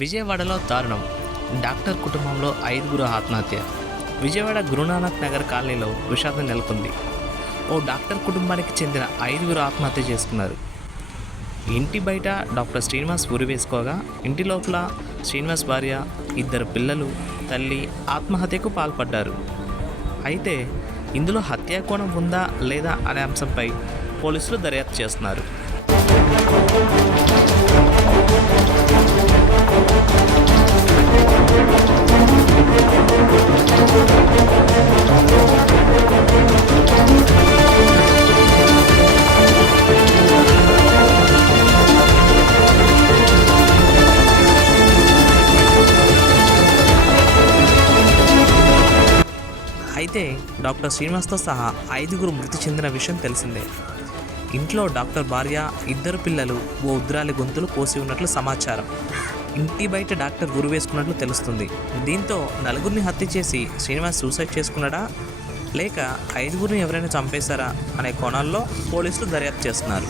విజయవాడలో దారుణం. డాక్టర్ కుటుంబంలో 5గురు ఆత్మహత్య. విజయవాడ గురునానక్ నగర్ కాలనీలో విషాదం నెలకొంది. ఓ డాక్టర్ కుటుంబానికి చెందిన 5గురు ఆత్మహత్య చేసుకున్నారు. ఇంటి బయట డాక్టర్ శ్రీనివాస్ ఉరి వేసుకోగా, ఇంటి లోపల శ్రీనివాస్ భార్య, 2 పిల్లలు, తల్లి ఆత్మహత్యకు పాల్పడ్డారు. అయితే ఇందులో హత్యాకోణం ఉందా లేదా అనే అంశంపై పోలీసులు దర్యాప్తు చేస్తున్నారు. అయితే డాక్టర్ శ్రీనివాస్తో సహా 5గురు మృతి చెందిన విషయం తెలిసిందే. ఇంట్లో డాక్టర్ భార్య, 2 పిల్లలు, ఓ ఉద్రాలి గొంతులు కోసి ఉన్నట్లు సమాచారం. ఇంటి బయట డాక్టర్ ఉరి వేసుకున్నట్లు తెలుస్తుంది. దీంతో 4గురిని హత్య చేసి శ్రీనివాస్ సూసైడ్ చేసుకున్నాడా లేక 5గురిని ఎవరైనా చంపేశారా అనే కోణాల్లో పోలీసులు దర్యాప్తు చేస్తున్నారు.